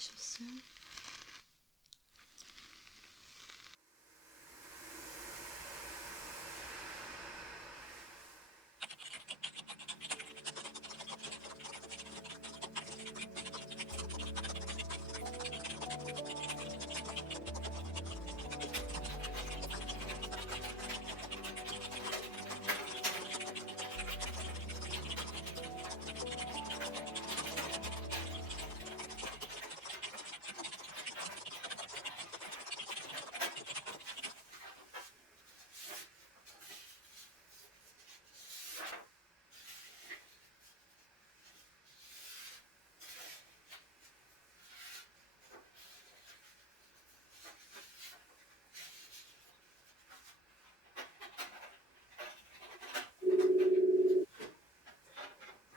facial soon.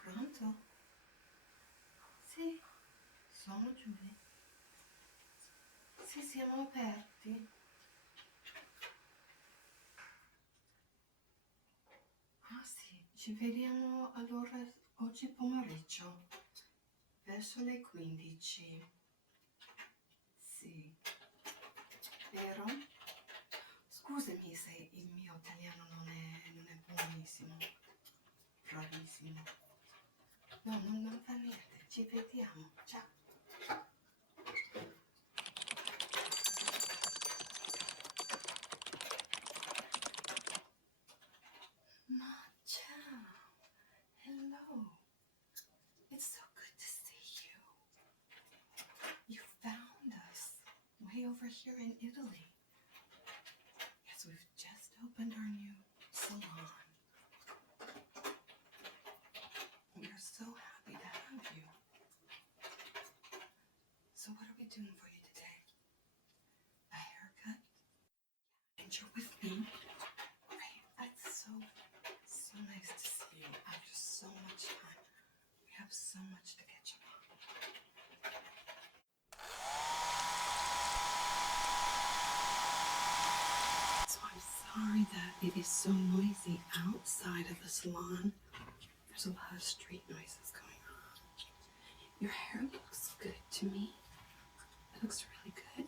Pronto? Sì, sono Giulia. Sì, siamo aperti. Ah sì, ci vediamo allora oggi pomeriggio, verso le 15. Sì, vero? Scusami se il mio italiano non è buonissimo, bravissimo. No, non fa niente, ci vediamo, ciao. Ma ciao, hello. It's so good to see you. You found us way over here in Italy. Yes, we've just opened our new salon. We are so happy to have you. So what are we doing for you today? A haircut? And you're with me? Great. That's so nice to see you after so much time. We have so much to catch up on. So I'm sorry that it is so noisy outside of the salon. There's a lot of street noises going on. Your hair looks good to me. It looks really good.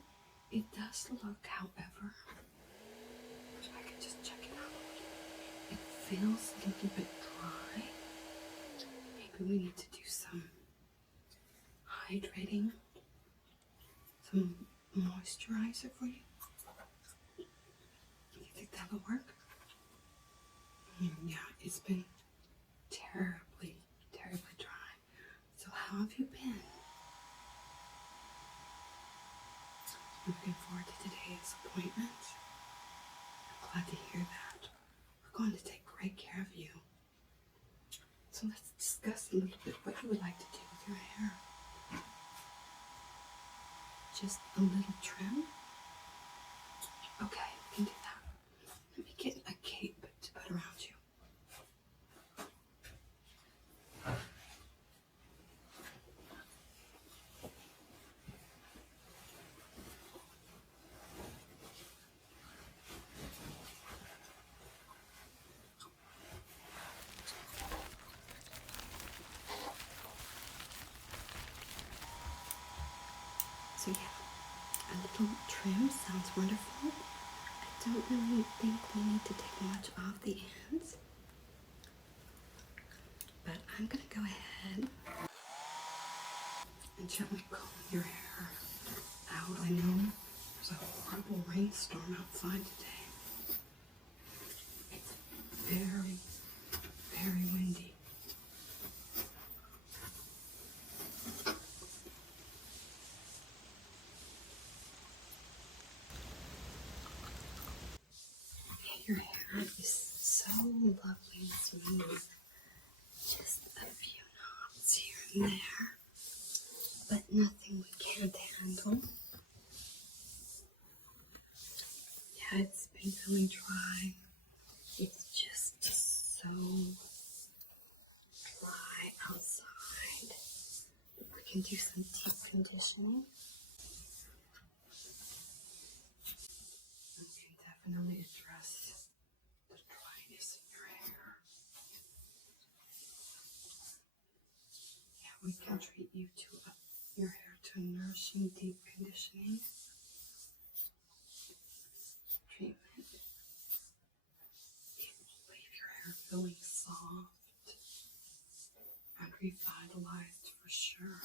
It does look, however, if I can just check it out. It feels a little bit dry. Maybe we need to do some hydrating, some moisturizer for you. You think that would work? Yeah, it's been terribly, terribly dry. So how have you been? I'm looking forward to today's appointment. I'm glad to hear that. We're going to take great care of you. So let's discuss a little bit what you would like to do with your hair. Just a little trim? Okay, we can do that. Let me get a cape to put around you. So yeah, a little trim sounds wonderful. I don't really think we need to take much off the ends, but I'm gonna go ahead and gently comb your hair out. I know there's a horrible rainstorm outside today. It's very, very windy. Your hair is so lovely and smooth. Just a few knots here and there, but nothing we can't handle. Yeah, it's been really dry. It's just so dry outside. We can do some deep conditioning. We can definitely address the dryness in your hair. Yeah, we can treat your hair to to a nourishing deep conditioning treatment. It will leave your hair feeling soft and revitalized for sure.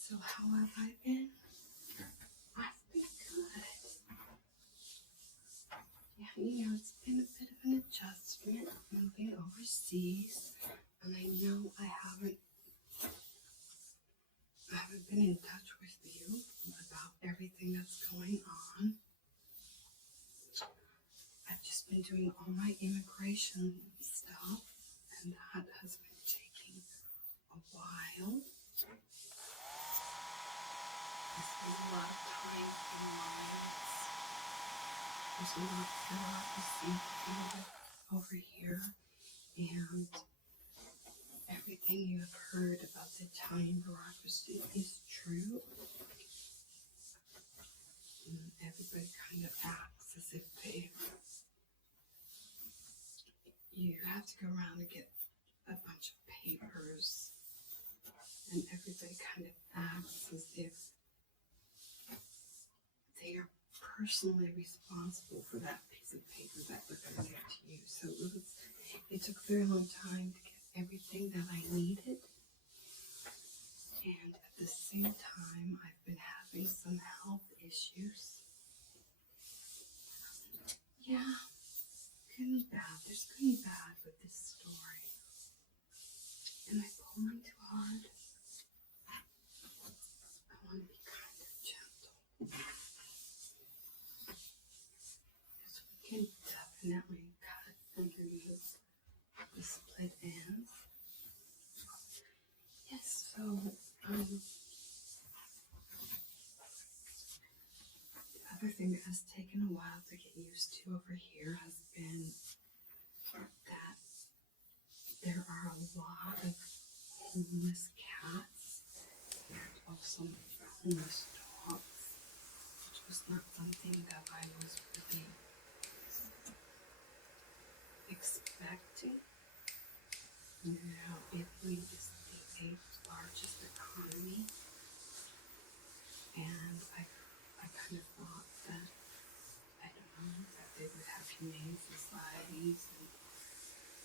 So how have I been? I've been good. Yeah, it's been a bit of an adjustment moving overseas, and I know I haven't been in touch with you about everything that's going on. I've just been doing all my immigration stuff, and that has been taking a while. I spend a lot of time in lines. There's a lot of bureaucracy over here, and everything you have heard about the Italian bureaucracy is true. And everybody kind of acts as if you have to go around and get a bunch of papers, and everybody kind of acts as if they are personally responsible for that piece of paper that they're going to give to you. So it took a very long time to get everything that I needed, and at the same time I've been having some health issues. Yeah, good and bad. There's good and bad with this story. Am I pulling too hard? I want to be kind of gentle. Because we can definitely cut and remove the split ends. Yes, so the other thing that has taken a while to get used to over here has been that there are a lot of homeless cats and also homeless dogs, which was not something that I was really expecting. Italy is the 8th largest economy, and I kind of thought that, I don't know, that they would have humane societies and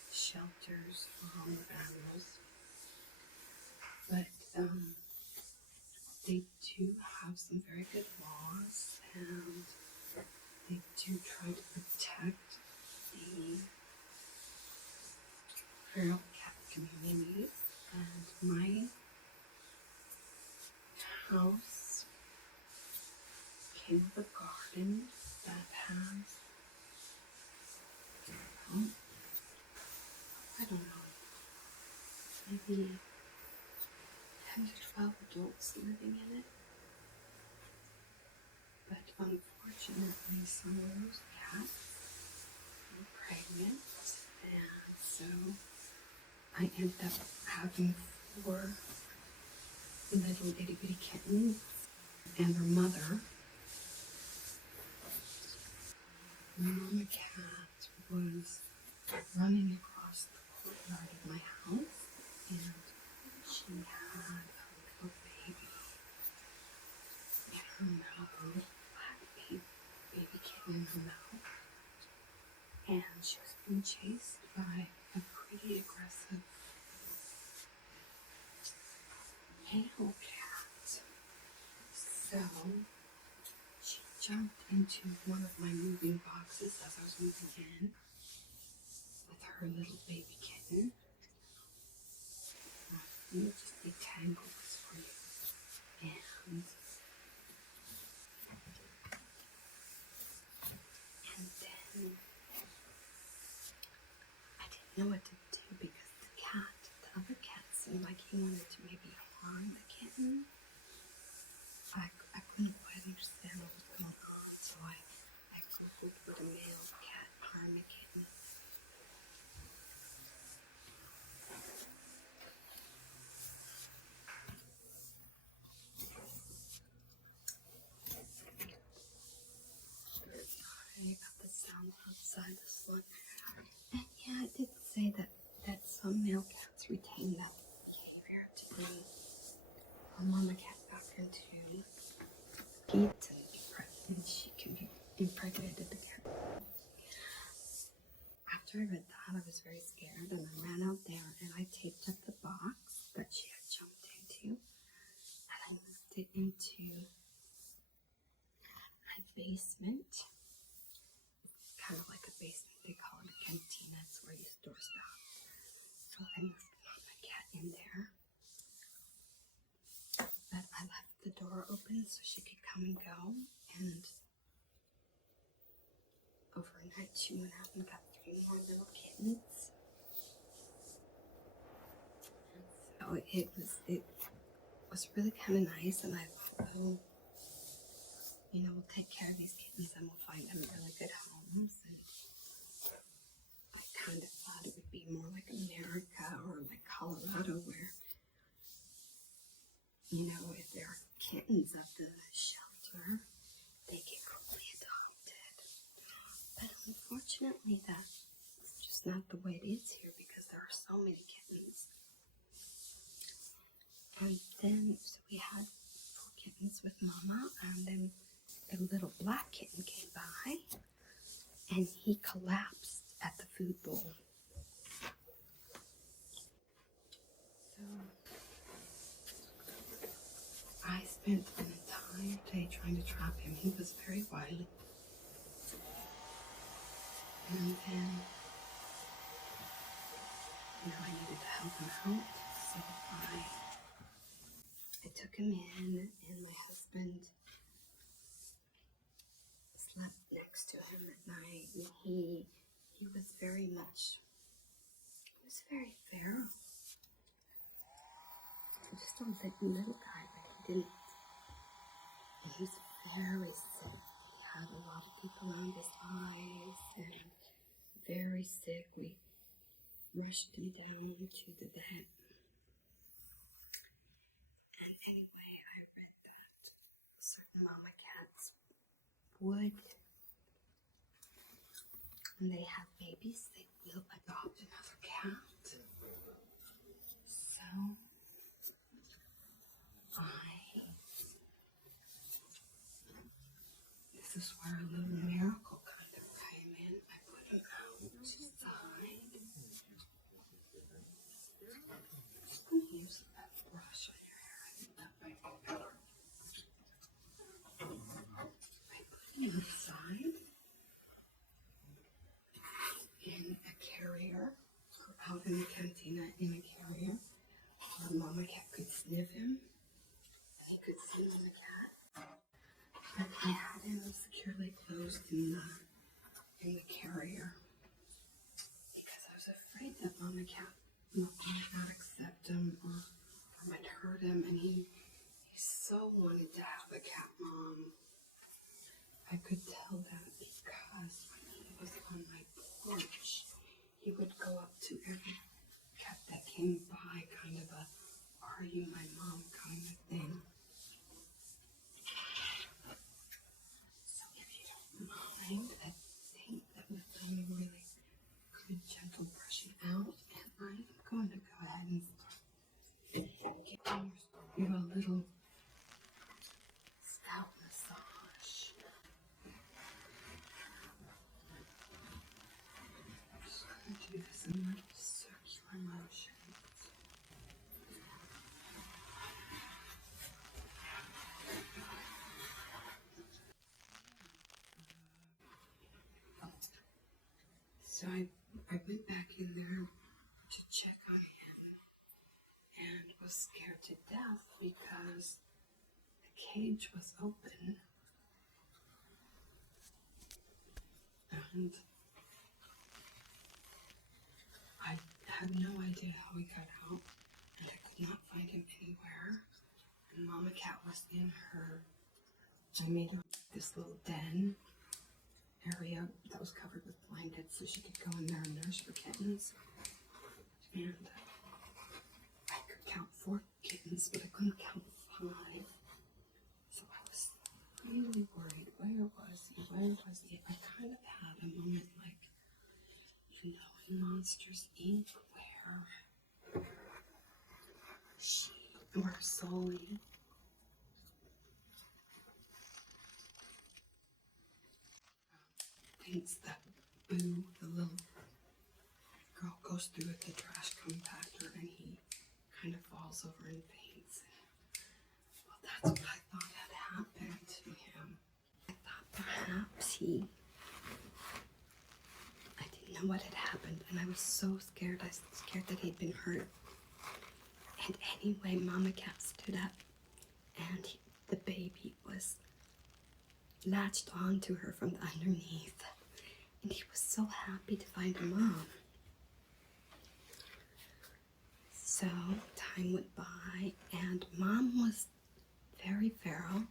shelters for homeless animals, but they do have some very good laws, and they do try to protect the feral cat community. And my house came with a garden that has, I don't know, maybe 10 to 12 adults living in it. But unfortunately, some of those cats were pregnant, and so I ended up having 4 little itty bitty kittens and their mother. Mama cat was running across the courtyard of my house, and she had a little baby in her mouth, a little black baby kitten in her mouth, and she was being chased by a pretty aggressive pale cat. So she jumped into one of my moving boxes as I was moving in with her little baby kitten. Let me just detangle this for you. And then I didn't know what to do because the other cat seemed like he wanted to maybe harm the kitten. I couldn't quite understand what was going on, so I googled would a male cat harm a kitten. I got the sound outside the salon. And yeah, it did say that some male cats retain that behavior to bring a mama cat back into heat, and she can be impregnated again. After I read that, I was very scared, and I ran out there and I taped up the box that she had jumped into, and I moved it into a basement, kind of like a basement. They call it a cantina. It's where you store stuff. So I moved Mama Cat in there, but I left the door open so she could come and go, and overnight she went out and got 3 more little kittens. And so it was really kind of nice, and I thought, oh, we'll take care of these kittens and we'll find them really good homes. And I kind of thought it would be more like America or like Colorado, where, if there are kittens at the shelter, they get quickly adopted. But unfortunately, that's just not the way it is here, because there are so many kittens. And then, so we had 4 kittens with Mama, and then a little black kitten came by, and he collapsed at the food bowl. So I spent an entire day trying to trap him. He was very wily. And then, I needed to help him out, so I took him in, and my husband slept next to him at night, and he was very feral. Just a little guy, but he was very sick. He had a lot of people around his eyes, and very sick. We rushed him down to the vet. And anyway, I read that certain mama cats would, when they have babies, they will adopt another cat. So this is where a little miracle kind of came in. I put him outside. I'm going to use that brush on your hair. I think that might be better. I put him inside in a carrier, or out in the cantina in a carrier, where Mama Cat could sniff him, and he could see Mama Cat. And I had him securely closed in the carrier, because I was afraid that Mama Cat might not accept him or might hurt him, and he so wanted to have a cat mom. I could tell that because when he was on my porch, he would go up to every cat that came by, kind of a, "Are you my mom?" kind of thing. So if you don't mind, I think that we've done a really good gentle brushing out, and I'm going to go ahead and give a little scalp massage. I'm just going to do this in little circular motions. So I went back in there to check on him and was scared to death because the cage was open and I had no idea how he got out, and I could not find him anywhere. And Mama Cat was in her, I made this little den area that was covered with blankets so she could go in there and nurse her kittens. And I could count 4 kittens, but I couldn't count 5. So I was really worried. Where was he? I kind of had a moment like, in Monsters Inc. where or Sully. Thinks that Boo, the little girl, goes through with the trash compactor and he kind of falls over and faints. Well, that's what I thought had happened to him. I thought perhaps I didn't know what had happened, and I was so scared. I was scared that he'd been hurt. And anyway, Mama Cat stood up, and the baby was latched onto her from underneath. And he was so happy to find a mom. So time went by, and Mom was very feral,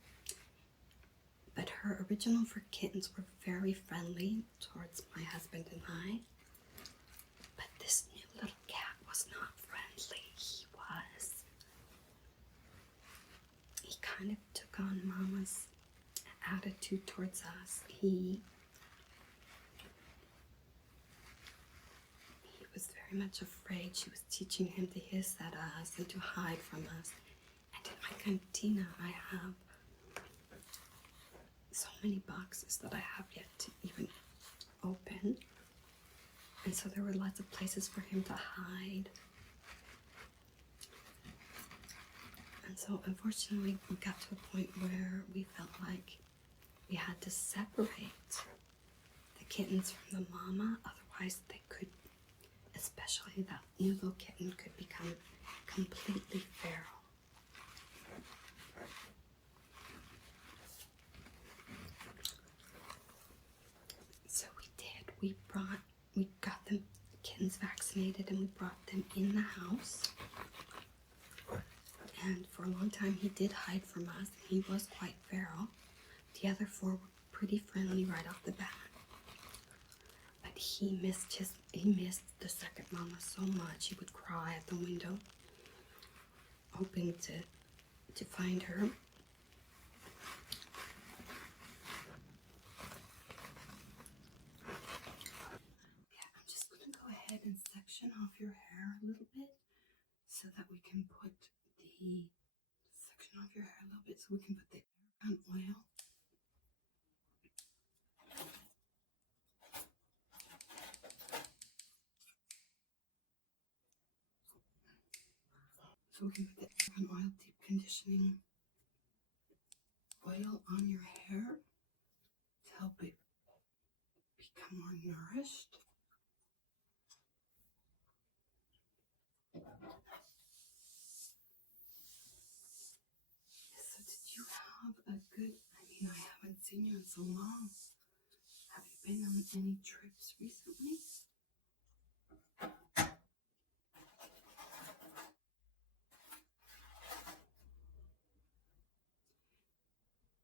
but her original fur kittens were very friendly towards my husband and I. But this new little cat was not friendly. He kind of took on Mama's attitude towards us. He was very much afraid. She was teaching him to hiss at us and to hide from us. And in my cantina, I have so many boxes that I have yet to even open. And so there were lots of places for him to hide. And so unfortunately, we got to a point where we felt like we had to separate the kittens from the mama, otherwise they could, especially that new little kitten, could become completely feral. So we did. We got the kittens vaccinated and we brought them in the house. And for a long time he did hide from us. He was quite feral. The other four were pretty friendly right off the bat. But he missed the second mama so much. He would cry at the window, hoping to find her. Yeah, I'm just gonna go ahead and section off your hair a little bit so that we can put the section off your hair a little bit so we can put the argan oil. So we can put the argan oil deep conditioning oil on your hair to help it become more nourished. So did you have a good, I haven't seen you in so long. Have you been on any trips recently?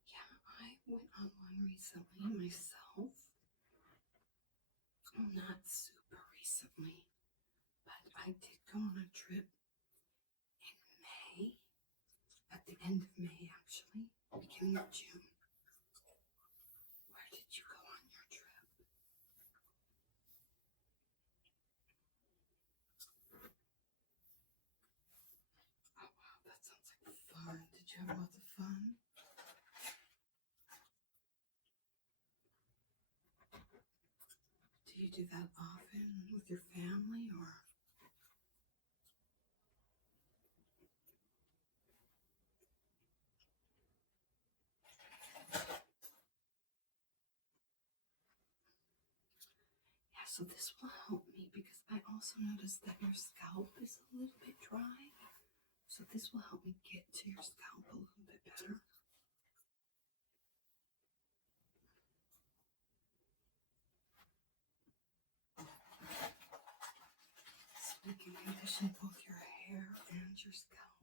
Yeah, I went on one recently myself. Not super recently, but I did go on a trip in May, at the end of May actually, beginning of June. Where did you go on your trip? Oh wow, that sounds like fun. Did you have lots of fun? Do you do that often with your family or? Yeah, so this will help me because I also noticed that your scalp is a little bit dry. So this will help me get to your scalp a little bit better. So we can condition both your hair and your scalp.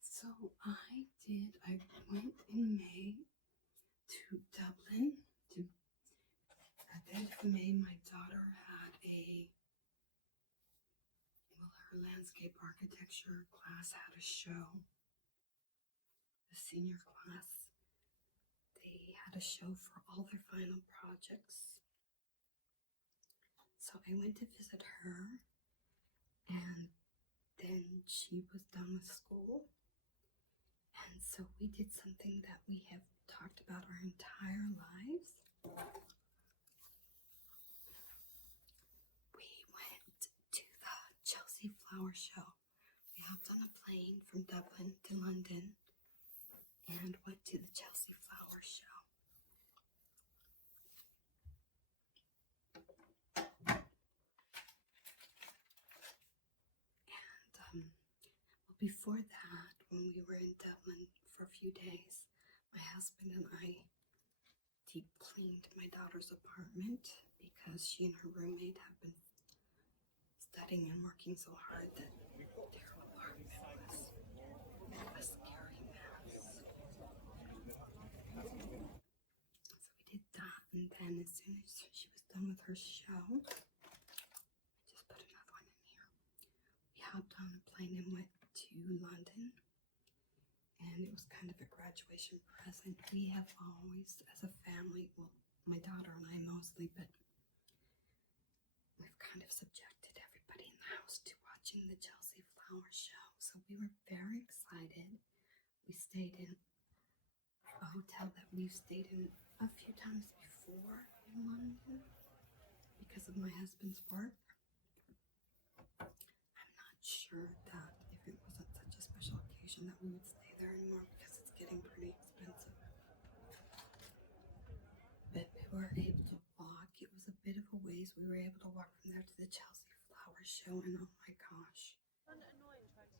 So I went in May to Dublin. At the end of May, my daughter had her landscape architecture class had a show. The senior class, they had a show for all their final projects. So I went to visit her, And then she was done with school. And so we did something that we have talked about our entire lives. We went to the Chelsea Flower Show. We hopped on a plane from Dublin to London and went to the Chelsea Flower Show. And before that, when we were in Dublin for a few days, my husband and I deep cleaned my daughter's apartment because she and her roommate have been studying and working so hard that their apartment was a scary mess. So we did that, and then as soon as she was done with her show, I just put another one in here. We hopped on a plane and went to London, and it was kind of a graduation present. We have always, as a family, well, my daughter and I mostly, but we've kind of subjected everybody in the house to watching the Chelsea Flower Show. So we were very excited. We stayed in a hotel that we've stayed in a few times before in London because of my husband's work. I'm not sure that if it wasn't such a special occasion that we would stay there anymore because it's getting pretty expensive. But we were able to walk. It was a bit of a ways. We were able to walk from there to the Chelsea Flower Show, and oh my gosh,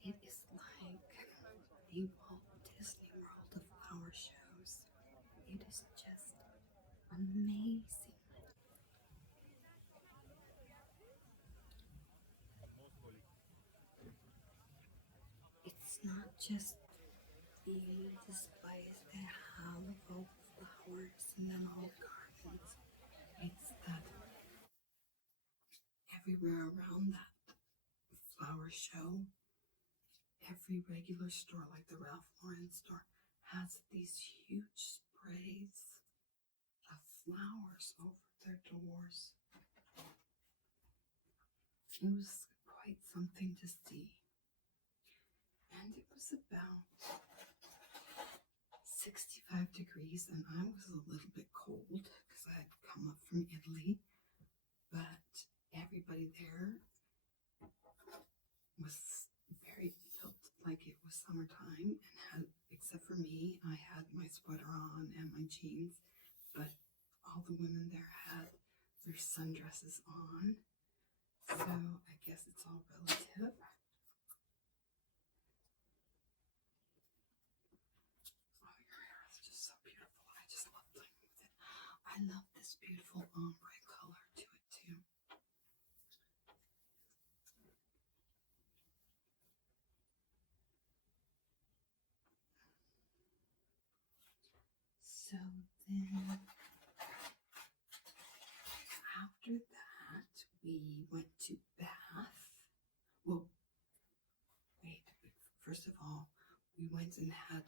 it is like a Walt Disney World of flower shows. It is just amazing. It's not just the displays that have all flowers and then all gardens. It's that everywhere around that flower show, every regular store like the Ralph Lauren store has these huge sprays of flowers over their doors. It was quite something to see. And it was about 65 degrees, and I was a little bit cold because I had come up from Italy. But everybody there was very felt like it was summertime, and had, except for me, I had my sweater on and my jeans, but all the women there had their sundresses on. So I guess it's all relative. Oh, your hair is just so beautiful. I just love playing with it. I love this beautiful ombre color to it too. So then after that, we went to Bath. Well, wait, first of all, we went and had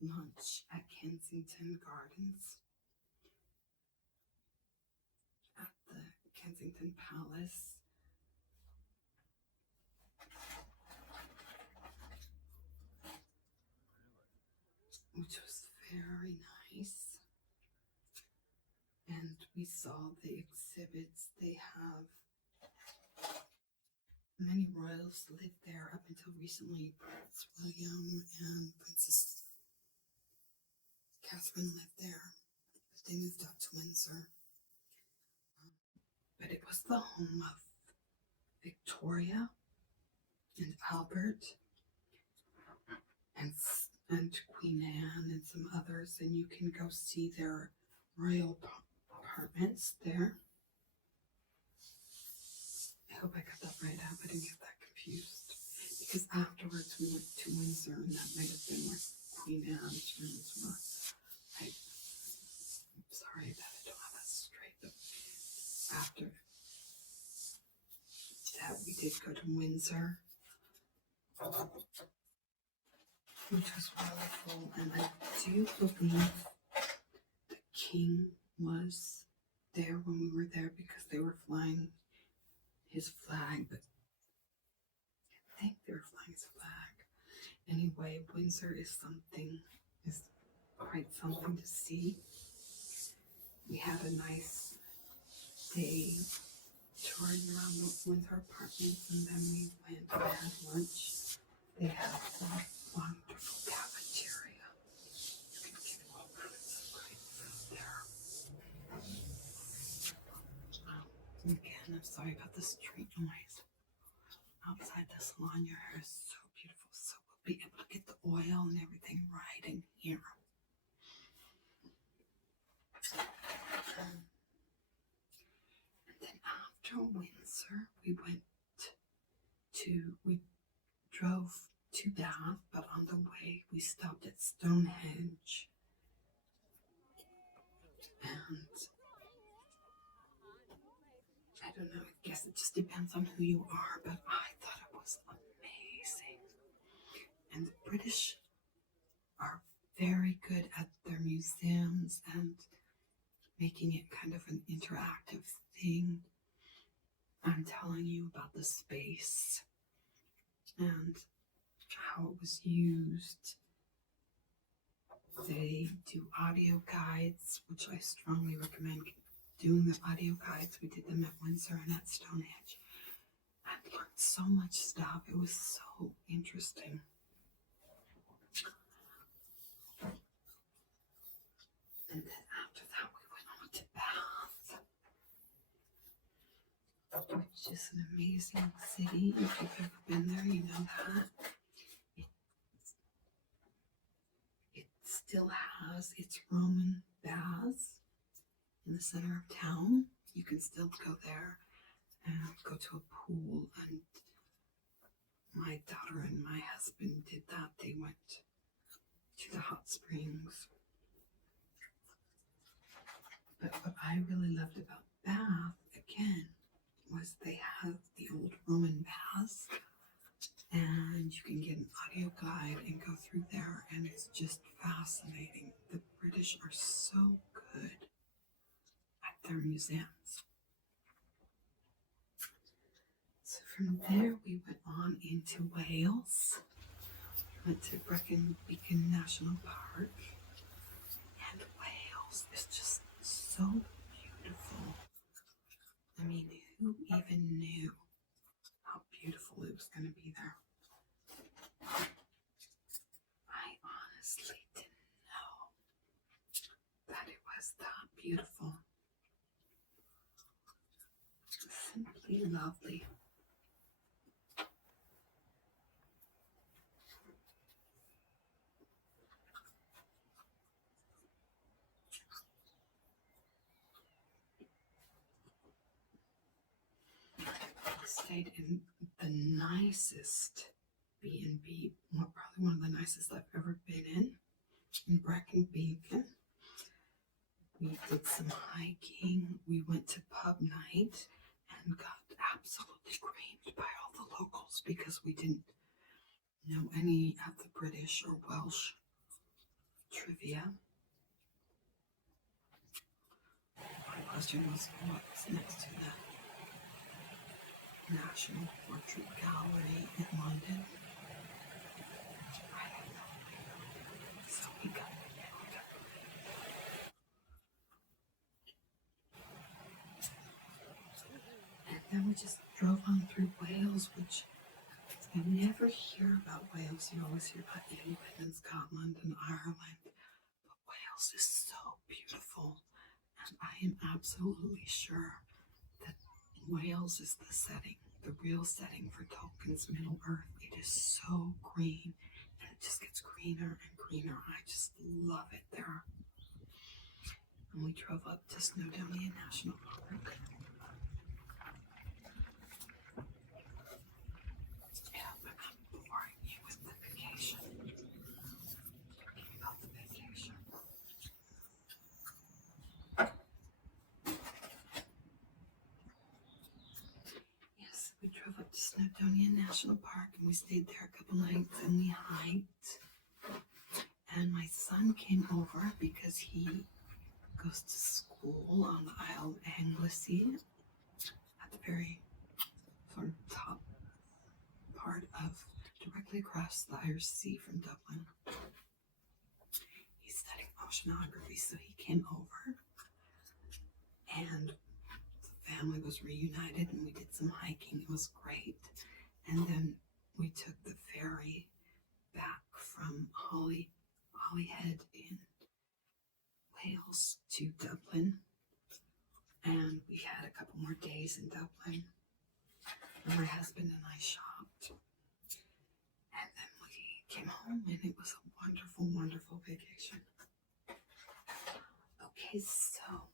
lunch at Kensington Gardens at the Kensington Palace. Which was very nice. And we saw the exhibits. They have many royals lived there up until recently. Prince William and Princess Catherine lived there, but they moved up to Windsor. But it was the home of Victoria and Albert and Queen Anne and some others, and you can go see their royal apartments there. I hope I got that right. I hope I didn't get that confused. Because afterwards we went to Windsor, and that might have been where Queen Anne's rooms were. I'm sorry that I don't have that straight, but after that we did go to Windsor, which was really cool, and I do believe the king was there when we were there because they were flying his flag, but think they're flying as a flag. Anyway, Windsor is quite something to see. We had a nice day touring around the Windsor apartments, and then we went and had lunch. They have a wonderful cafeteria. You can get all kinds of great food there. Again, I'm sorry about the street noise. Outside the salon, your hair is so beautiful, so we'll be able to get the oil and everything right in here. And then after Windsor, we drove to Bath, but on the way we stopped at Stonehenge. And I don't know, I guess it just depends on who you are, but I thought it was amazing. And the British are very good at their museums and making it kind of an interactive thing. I'm telling you about the space and how it was used. They do audio guides, which I strongly recommend doing the audio guides. We did them at Windsor and at Stonehenge. I learned so much stuff. It was so interesting. And then after that, we went on to Bath, which is an amazing city. If you've ever been there, you know that. It still has its Roman baths in the center of town. You can still go there and go to a pool. And my daughter and my husband did that. They went to the hot springs. But what I really loved about Bath, again, was they have the old Roman baths, and you can get an audio guide and go through there, and it's just fascinating. The British are so good at their museums. So from there, we went on into Wales. Went to Brecon Beacon National Park, and Wales is just so beautiful. I mean, who even knew how beautiful it was going to be there? I honestly didn't know that it was that beautiful. Simply lovely. Stayed in the nicest B&B, probably one of the nicest I've ever been in Brecon Beacon. We did some hiking. We went to pub night and got absolutely creamed by all the locals because we didn't know any of the British or Welsh trivia. My question was, what's next to the National Portrait Gallery in London? I have no idea. So we got and then we just drove on through Wales, which you never hear about Wales. You always hear about England and Scotland and Ireland. But Wales is so beautiful. And I am absolutely sure that Wales is the setting, the real setting for Tolkien's Middle Earth. It is so green, and it just gets greener and greener. I just love it there. And we drove up to Snowdonia National Park. Yeah, but I'm boring you with the vacation. Talking about the vacation. Yes, we drove up to Snowdonia National Park, and we stayed there a couple nights, and we hiked. And my son came over because he goes to school on the Isle of Anglesey at the very sort of top part of directly across the Irish Sea from Dublin. He's studying oceanography, so he came over, and the family was reunited, and we did some hiking. It was great. And then we took the ferry back from Holyhead in Wales to Dublin, and we had a couple more days in Dublin. And my husband and I shopped, and then we came home, and it was a wonderful, wonderful vacation. Okay, so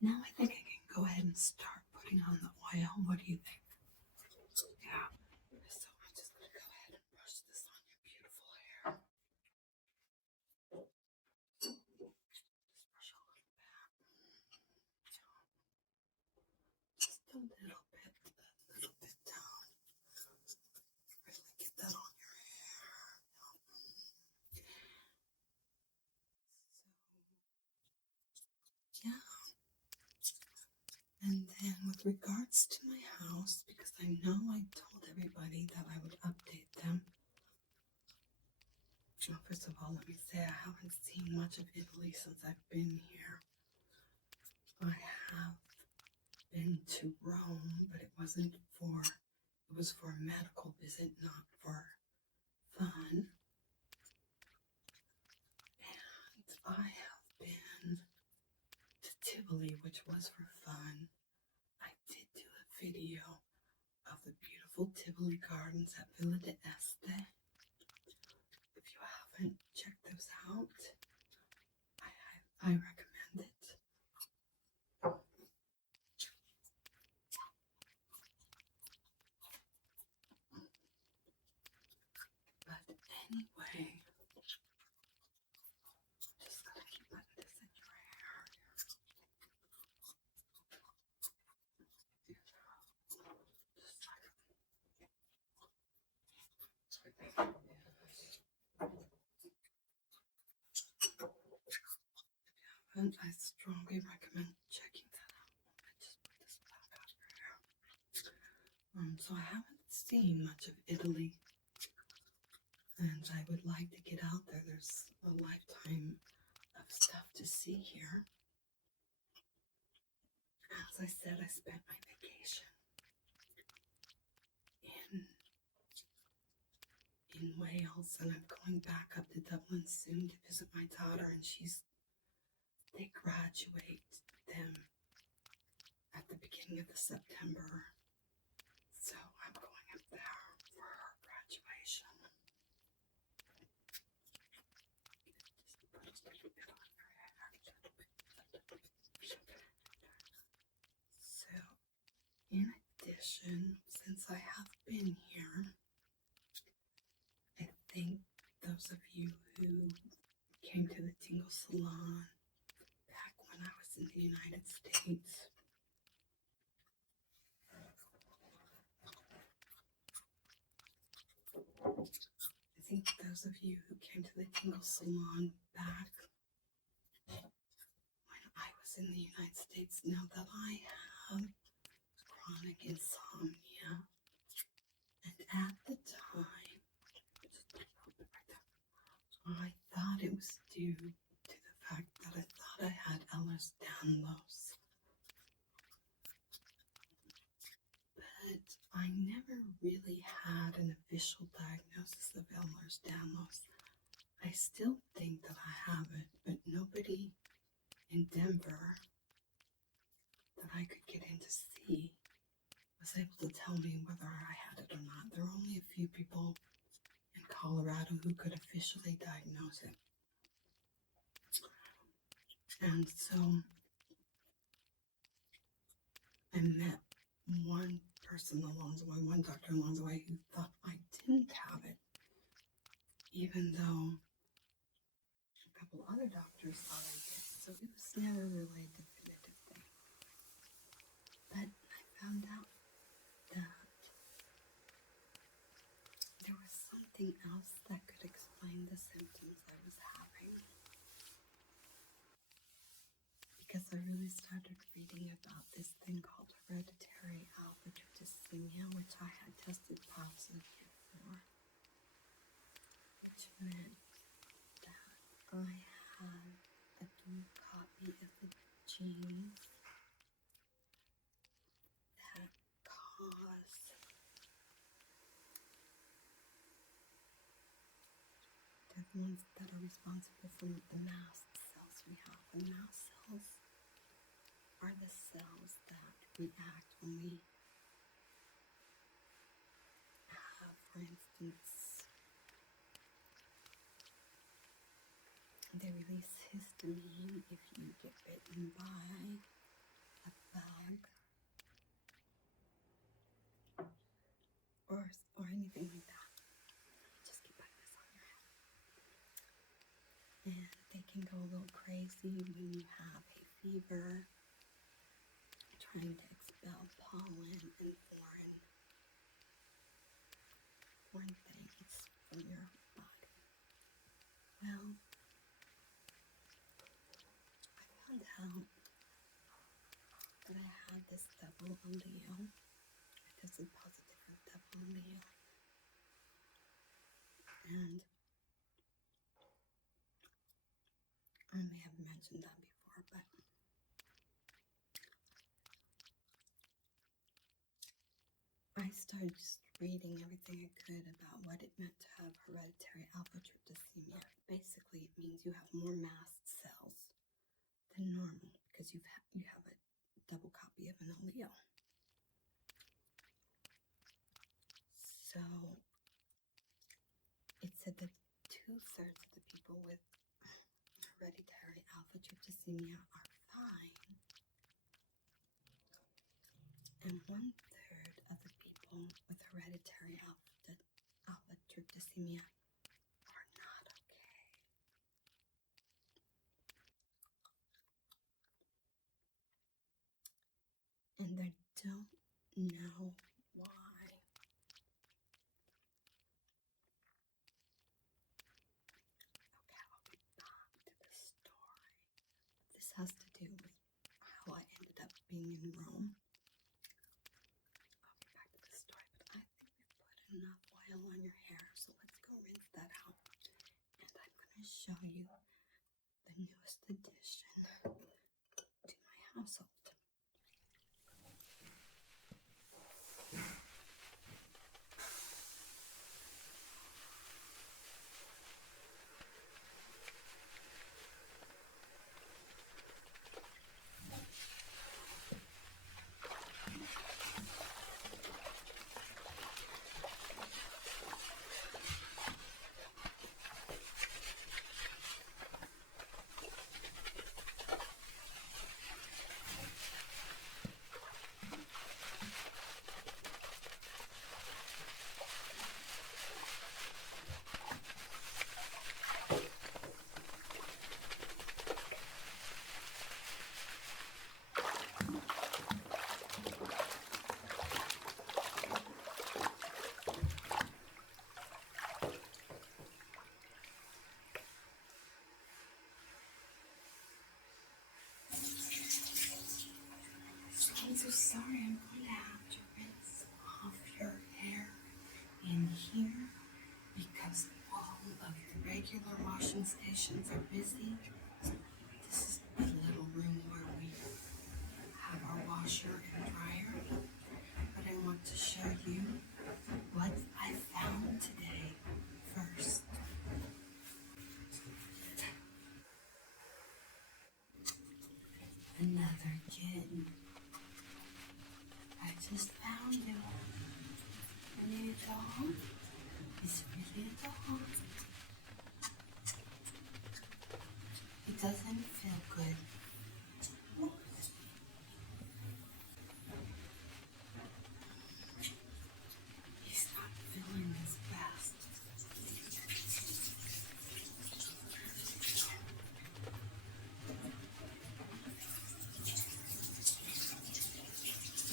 now I think I can go ahead and start putting on the oil. What do you think? Yeah. So I'm just going to go ahead and brush this on your beautiful hair. Just brush a little bit. Just a little bit down. Really get that on your hair. So, yeah. And then with regards to my house, because I know I told everybody that I would update them. Well, first of all, let me say I haven't seen much of Italy since I've been here. I have been to Rome, but it was for a medical visit, not for fun. And I have been to Tivoli, which was for fun. I did do a video of the beautiful Tivoli gardens at Villa d'Este. If you haven't checked those out, I recommend it. But anyway, just gonna keep putting this in your hair. And I strongly recommend checking that out. I just put this back on your hair. So I haven't seen much of Italy, and I would like to get out there. There's a lifetime of stuff to see here. As I said, I spent my vacation in Wales, and I'm going back up to Dublin soon to visit my daughter, and they graduate them at the beginning of September, so I'm going up there for her graduation. Just put a little bit on your hair. So, in addition, since I have been here, I think those of you who came to the Tingle Salon back when I was in the United States, I think those of you who came to the Tingle Salon back when I was in the United States know that I have chronic insomnia, and at the time, I thought it was due to the fact that I thought I had Ehlers-Danlos, but I never really had an official diagnosis of Ehlers-Danlos. I still think that I have it, but nobody in Denver that I could get in to see was able to tell me whether I had it or not. There were only a few people in Colorado who could officially diagnose it. And so I met one person along the way, one doctor along the way, who thought I didn't have it, even though a couple other doctors thought I did. So it was never really a definitive thing. But I found out that there was something else that could explain the symptoms I was having. Because I really started reading about this thing called hereditary alpha-tryptophanemia, which I had tested positive for. mention that I have a new copy of the jeans that cause they're the ones that are responsible for the mast cells we have. The mast cells are the cells that react when we have, for instance, they release histamine if you get bitten by a bug or anything like that. Just keep putting this on your head. And they can go a little crazy when you have a fever, trying to expel pollen and foreign things from your body. Well, I found out that I had this double allele. I tested positive for double allele. And I may have mentioned that before, but I started just reading everything I could about what it meant to have hereditary alpha-tryptophanemia. Basically, it means you have more mast cells than normal because you have a double copy of an allele. So it said that 2/3 of the people with hereditary alpha-tryptophanemia are fine, and 1/3 of the people with hereditary alpha-tryptophanemia are not okay. And they don't know why. Okay, I'll be back to the story. This has to do with how I ended up being in Rome. I'll get back to the story, but I think we've put enough oil on your hair, so let's go rinse that out. And I'm going to show you the newest addition to my household. I'm so sorry, I'm going to have to rinse off your hair in here because all of your regular washing stations are busy. This is the little room where we have our washer and dryer. But I want to show you what I found today first. Another kitten. I just found him. Really a dog? He's really a dog. He doesn't feel good. He's not feeling his best.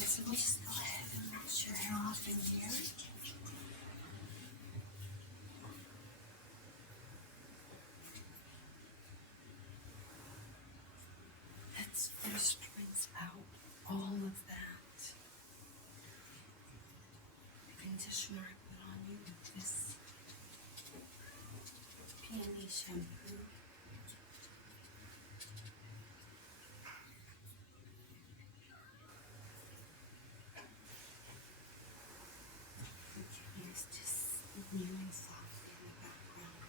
So we'll just go ahead and wash your hair off in here. Let's first rinse out all of that. The conditioner I put on you with this peony shampoo. Okay, it's just mewing softly in the background.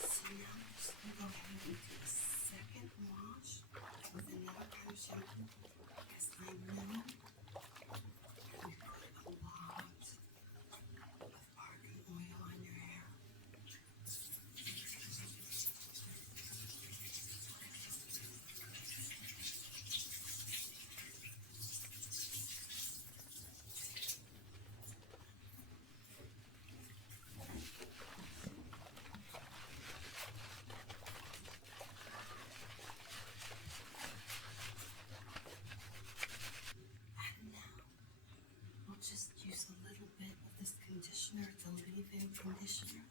So now I'm just going to go ahead and do a second wash with another kind of shampoo because I know you put a lot of argan oil on your hair. And now we'll just use a little bit of this conditioner. It's a leave-in conditioner.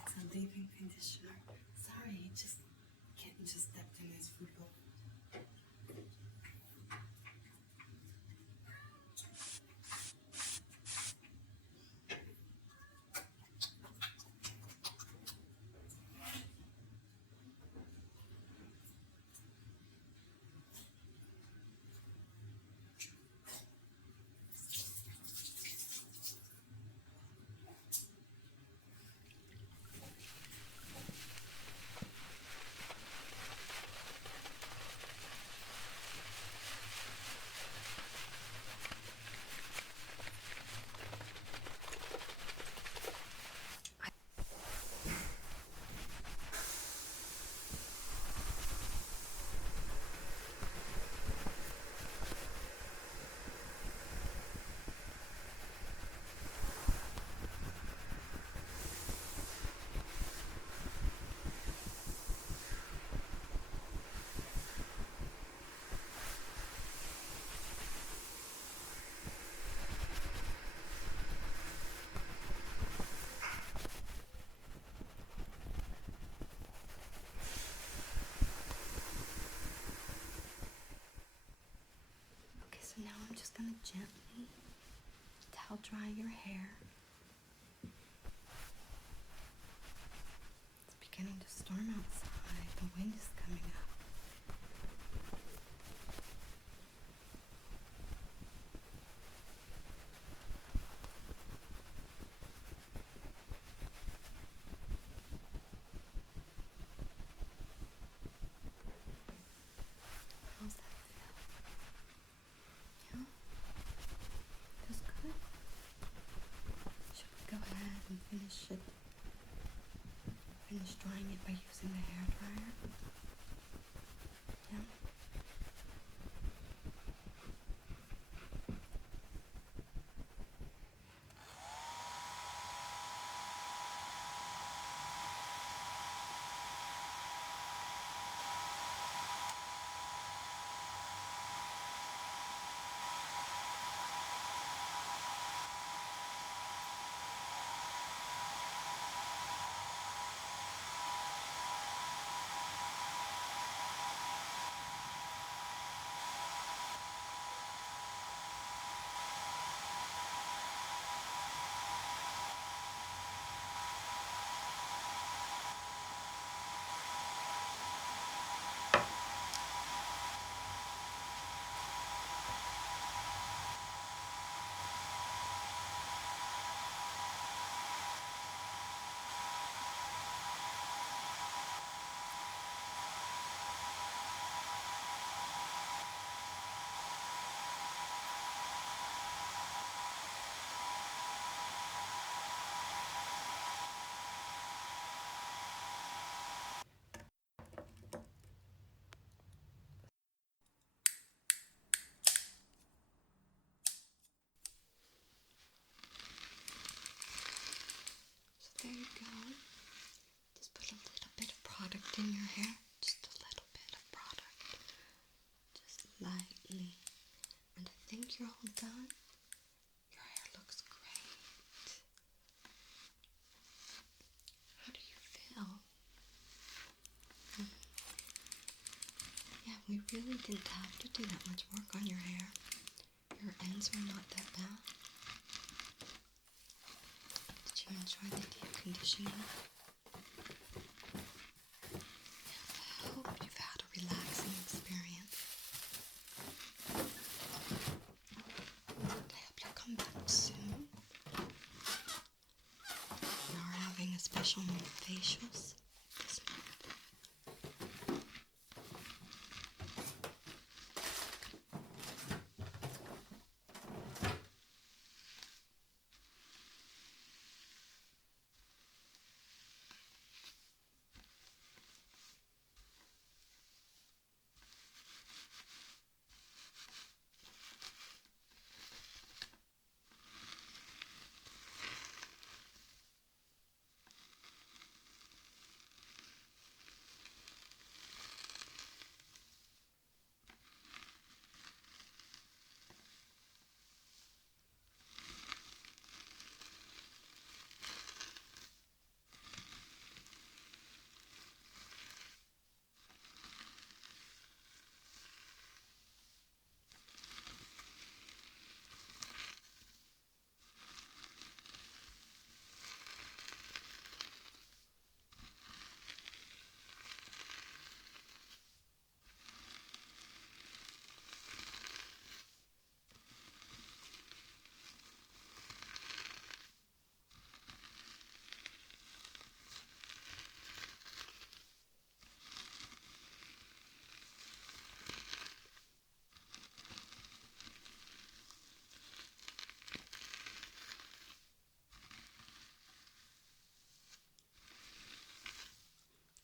It's a leave-in conditioner. Sorry, kitten just stepped in his food bowl. Okay, so now I'm just going to gently towel dry your hair. It's beginning to storm outside. The wind is coming up. How's that feel? Yeah? Feels good? Should we go ahead and finish drying it by using the hair dryer? Yeah? in your hair, just a little bit of product, just lightly. And I think you're all done. Your hair looks great. How do you feel? Yeah, we really didn't have to do that much work on your hair. Your ends were not that bad. Did you enjoy the deep conditioning? I hope you've had a relaxing experience. I hope you come back soon. We are having a special facials this month.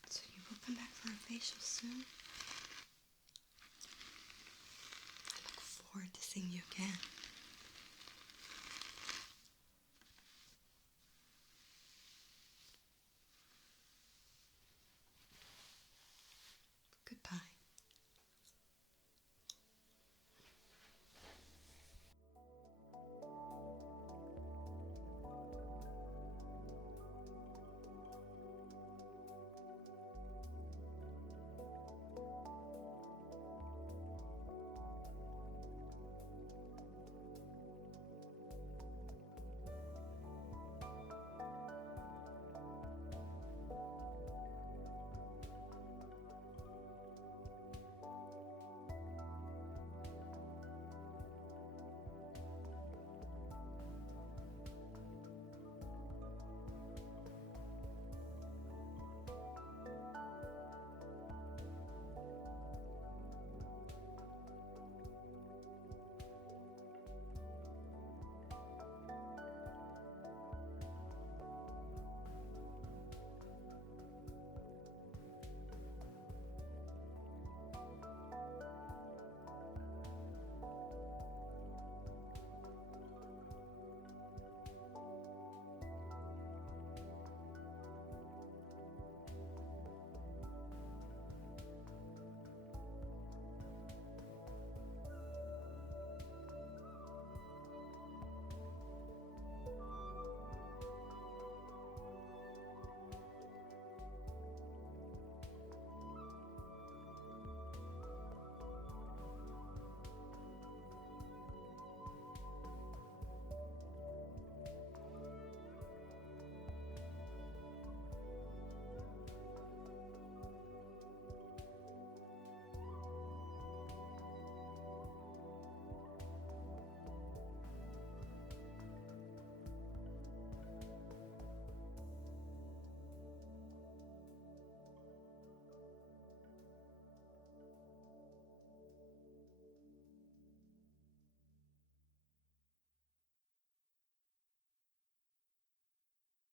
So you will come back for a facial soon. I look forward to seeing you again.